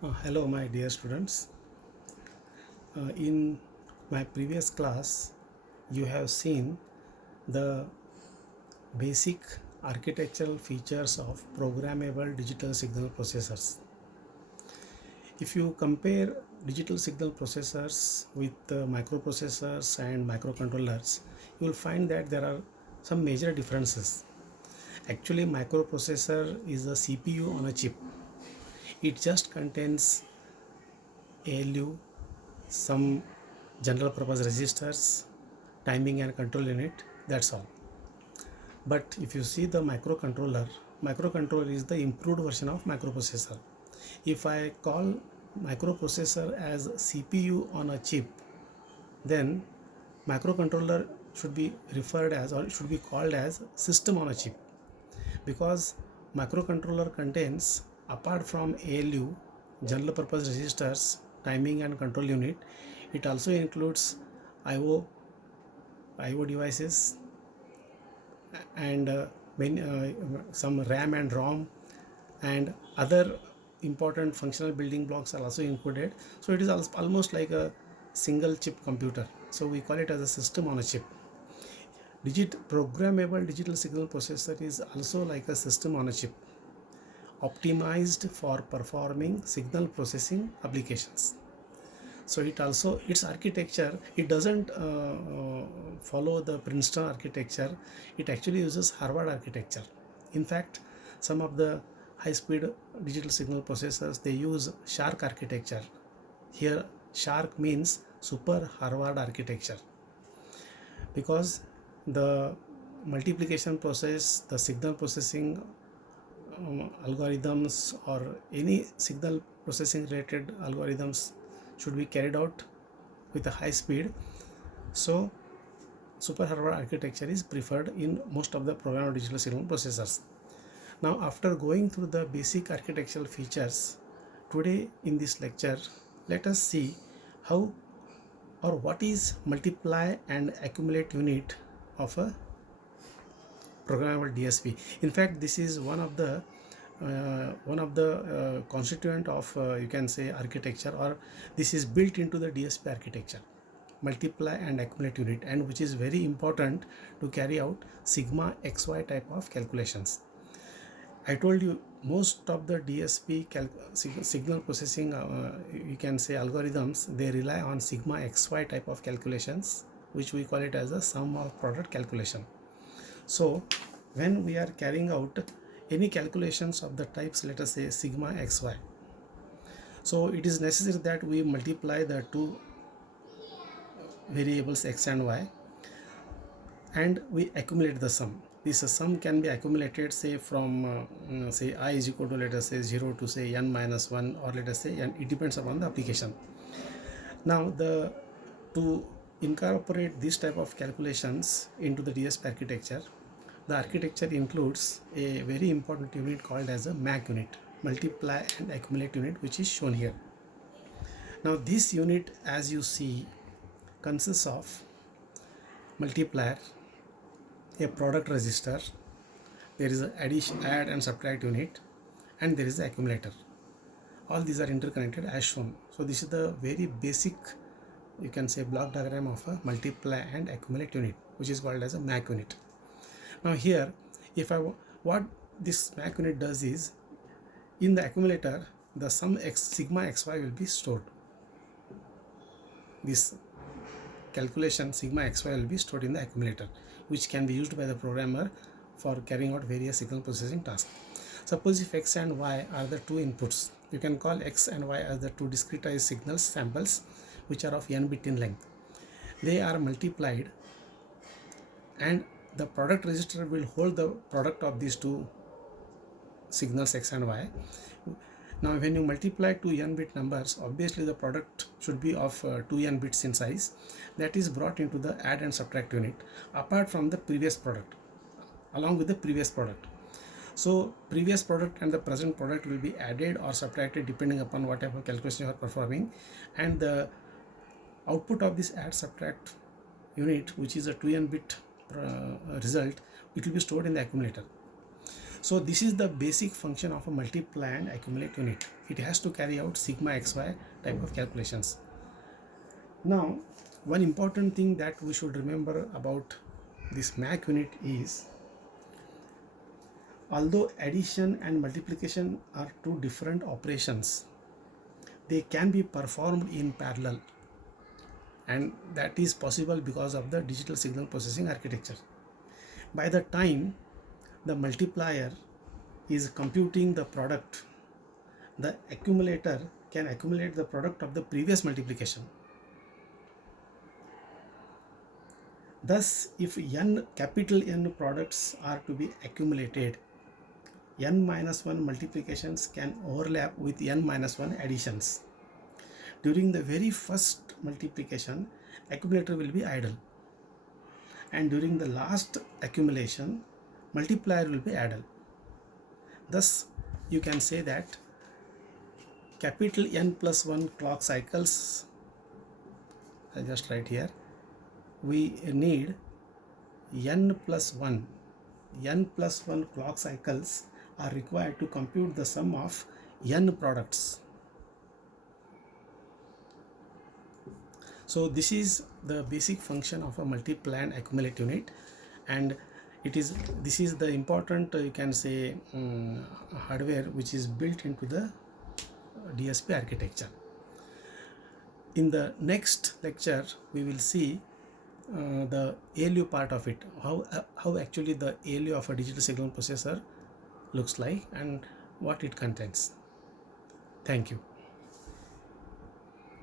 Hello my dear students. In my previous class you have seen the basic architectural features of programmable digital signal processors. If you compare digital signal processors with microprocessors and microcontrollers, you will find that there are some major differences. Actually, microprocessor is a CPU on a chip. It just contains ALU, some general purpose registers, timing and control unit, that's all. But if you see the microcontroller is the improved version of microprocessor. If I call microprocessor as CPU on a chip, then microcontroller should be referred as, or it should be called as, system on a chip, because microcontroller contains, apart from ALU, general purpose registers, timing and control unit, it also includes IO devices and some RAM and ROM and other important functional building blocks are also included. So it is almost like a single chip computer. So we call it as a system on a chip. Programmable digital signal processor is also like a system on a chip, optimized for performing signal processing applications. So its architecture, it doesn't follow the Princeton architecture. It actually uses Harvard architecture. In fact, some of the high speed digital signal processors, they use SHARC architecture. Here SHARC means super Harvard architecture, because the multiplication process, the signal processing algorithms, or any signal processing related algorithms should be carried out with a high speed. So super Harvard architecture is preferred in most of the programmable digital signal processors. Now, after going through the basic architectural features, today in this lecture, let us see how or what is multiply and accumulate unit of a programmable DSP. In fact, this is one of the constituent of you can say architecture, or this is built into the DSP architecture, multiply and accumulate unit, and which is very important to carry out sigma xy type of calculations. I told you most of the DSP signal processing you can say algorithms, they rely on sigma xy type of calculations, which we call it as a sum of product calculation. So when we are carrying out any calculations of the types, let us say sigma xy, so it is necessary that we multiply the two variables x and y and we accumulate the sum. This sum can be accumulated, say from say I is equal to, let us say 0 to say n minus 1, or let us say, and it depends upon the application. Now to incorporate this type of calculations into the DSP architecture, the architecture includes a very important unit called as a MAC unit, multiply and accumulate unit, which is shown here. Now this unit, as you see, consists of multiplier, a product register, there is a add and subtract unit, and there is the accumulator. All these are interconnected as shown. So this is the very basic, you can say, block diagram of a multiply and accumulate unit, which is called as a MAC unit. Now here, what this MAC unit does is, in the accumulator, the sum sigma xy will be stored. This calculation sigma xy will be stored in the accumulator, which can be used by the programmer for carrying out various signal processing tasks. Suppose if x and y are the two inputs, you can call x and y as the two discretized signals samples, which are of n bit in length. They are multiplied, and the product register will hold the product of these two signals x and y. Now when you multiply two n bit numbers, obviously the product should be of 2n bits in size. That is brought into the add and subtract unit, apart from the previous product, along with the previous product. So previous product and the present product will be added or subtracted depending upon whatever calculation you are performing, and the output of this add subtract unit, which is a 2n bit result, it will be stored in the accumulator. So this is the basic function of a multiply and accumulate unit. It has to carry out sigma xy type of calculations. Now, one important thing that we should remember about this MAC unit is, although addition and multiplication are two different operations, they can be performed in parallel, and that is possible because of the digital signal processing architecture. By the time the multiplier is computing the product, the accumulator can accumulate the product of the previous multiplication. Thus, if capital N products are to be accumulated, n minus 1 multiplications can overlap with n minus 1 additions. During the very first multiplication, accumulator will be idle, and during the last accumulation, multiplier will be idle. Thus, you can say that capital N plus 1 clock cycles, I just write here, we need n plus 1 clock cycles are required to compute the sum of n products. So this is the basic function of a multiply and accumulate unit, and this is the important, you can say, hardware which is built into the DSP architecture. In the next lecture, we will see the ALU part of it, how actually the ALU of a digital signal processor looks like and what it contains. Thank you.